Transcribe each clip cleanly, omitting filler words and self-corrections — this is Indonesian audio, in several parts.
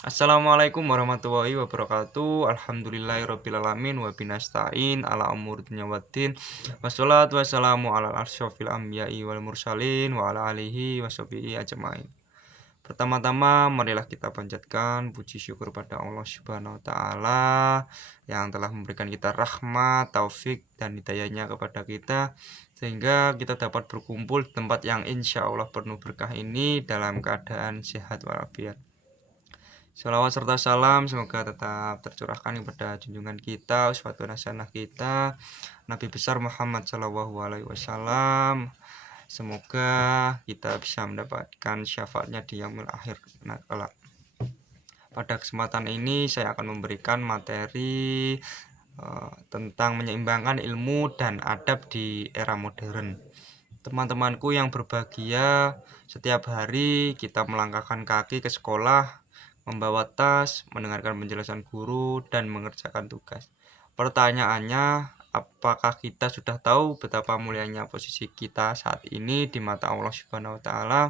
Assalamualaikum warahmatullahi wabarakatuh. Alhamdulillahirrabbilalamin. Wabinasta'in ala umur dunya waddin. Wassalatu wassalamu ala asyrofil anbiya'i wal mursalin wa ala alihi washabihi ajmain. Pertama-tama marilah kita panjatkan puji syukur pada Allah Subhanahu wa taala yang telah memberikan kita rahmat, taufik dan hidayahnya kepada kita sehingga kita dapat berkumpul di tempat yang insya Allah penuh berkah ini dalam keadaan sehat walafiat. Shalawat serta salam semoga tetap tercurahkan kepada junjungan kita, uswatun hasanah kita, Nabi besar Muhammad Shallallahu Alaihi Wasallam. Semoga kita bisa mendapatkan syafaatnya di yaumil akhir kelak. Pada kesempatan ini saya akan memberikan materi tentang menyeimbangkan ilmu dan adab di era modern. Teman-temanku yang berbahagia, setiap hari kita melangkahkan kaki ke sekolah, membawa tas, mendengarkan penjelasan guru, dan mengerjakan tugas. Pertanyaannya, apakah kita sudah tahu betapa mulianya posisi kita saat ini di mata Allah Subhanahu wa taala?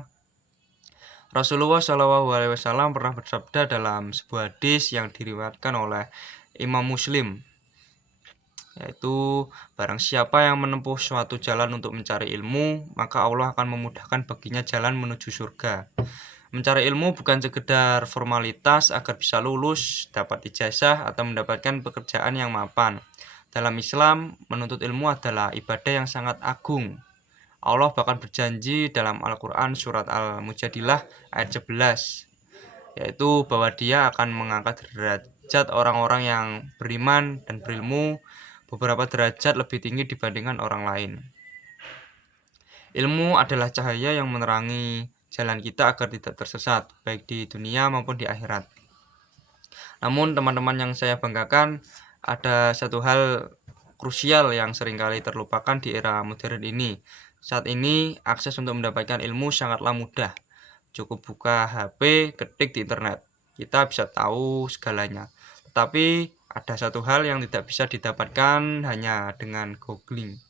Rasulullah SAW pernah bersabda dalam sebuah hadis yang diriwayatkan oleh Imam Muslim, yaitu barang siapa yang menempuh suatu jalan untuk mencari ilmu, maka Allah akan memudahkan baginya jalan menuju surga. Mencari ilmu bukan sekedar formalitas agar bisa lulus, dapat ijazah, atau mendapatkan pekerjaan yang mapan. Dalam Islam, menuntut ilmu adalah ibadah yang sangat agung. Allah bahkan berjanji dalam Al-Quran surat Al-Mujadilah ayat 11, yaitu bahwa Dia akan mengangkat derajat orang-orang yang beriman dan berilmu beberapa derajat lebih tinggi dibandingkan orang lain. Ilmu adalah cahaya yang menerangi jalan kita agar tidak tersesat, baik di dunia maupun di akhirat. Namun teman-teman yang saya banggakan, ada satu hal krusial yang seringkali terlupakan di era modern ini. Saat ini akses untuk mendapatkan ilmu sangatlah mudah. Cukup buka HP, ketik di internet. Kita bisa tahu segalanya. Tetapi ada satu hal yang tidak bisa didapatkan hanya dengan googling,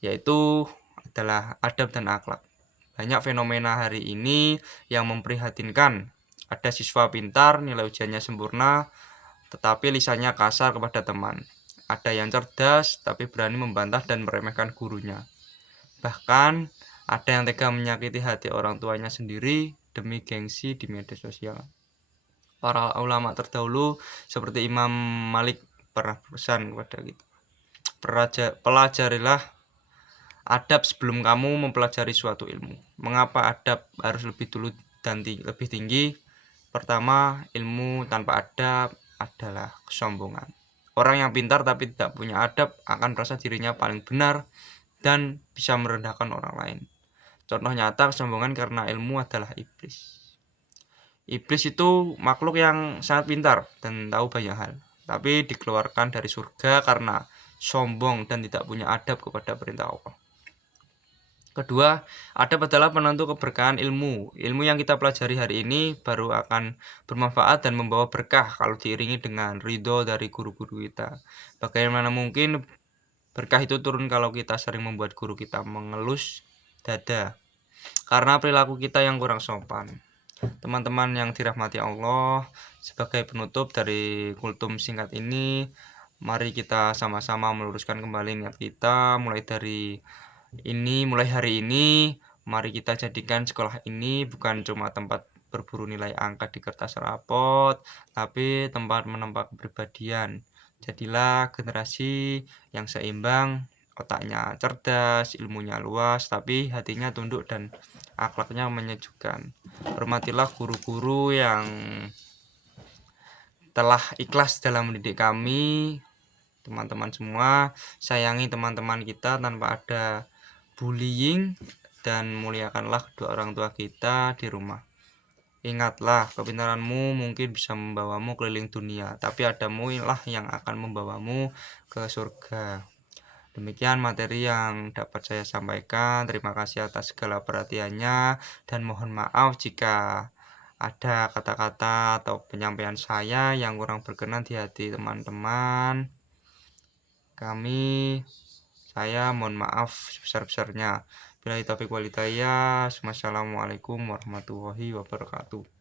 yaitu adalah adab dan akhlak. Banyak fenomena hari ini yang memprihatinkan. Ada siswa pintar, nilai ujiannya sempurna, tetapi lisannya kasar kepada teman. Ada yang cerdas, tapi berani membantah dan meremehkan gurunya. Bahkan, ada yang tega menyakiti hati orang tuanya sendiri demi gengsi di media sosial. Para ulama terdahulu seperti Imam Malik pernah berpesan kepada kita, pelajarilah adab sebelum kamu mempelajari suatu ilmu. Mengapa adab harus lebih dulu dan lebih tinggi? Pertama, ilmu tanpa adab adalah kesombongan. Orang yang pintar tapi tidak punya adab akan merasa dirinya paling benar dan bisa merendahkan orang lain. Contoh nyata kesombongan karena ilmu adalah iblis. Iblis itu makhluk yang sangat pintar dan tahu banyak hal, tapi dikeluarkan dari surga karena sombong dan tidak punya adab kepada perintah Allah. Kedua, adab adalah penentu keberkahan ilmu. Ilmu yang kita pelajari hari ini baru akan bermanfaat dan membawa berkah kalau diiringi dengan ridho dari guru-guru kita. Bagaimana mungkin berkah itu turun kalau kita sering membuat guru kita mengelus dada karena perilaku kita yang kurang sopan. Teman-teman yang dirahmati Allah, sebagai penutup dari kultum singkat ini, mari kita sama-sama meluruskan kembali niat kita. Mulai hari ini, mari kita jadikan sekolah ini bukan cuma tempat berburu nilai angka di kertas rapot, tapi tempat menempa kepribadian. Jadilah generasi yang seimbang, otaknya cerdas, ilmunya luas, tapi hatinya tunduk dan akhlaknya menyejukkan. Hormatilah guru-guru yang telah ikhlas dalam mendidik kami. Teman-teman semua, sayangi teman-teman kita tanpa ada bullying dan muliakanlah kedua orang tua kita di rumah. Ingatlah, kepintaranmu mungkin bisa membawamu keliling dunia, tapi adamu lah yang akan membawamu ke surga. Demikian materi yang dapat saya sampaikan. Terima kasih atas segala perhatiannya dan mohon maaf jika ada kata-kata atau penyampaian saya yang kurang berkenan di hati teman-teman. Saya mohon maaf sebesar-besarnya. Billahi taufiq wal hidayah. Wassalamualaikum warahmatullahi wabarakatuh.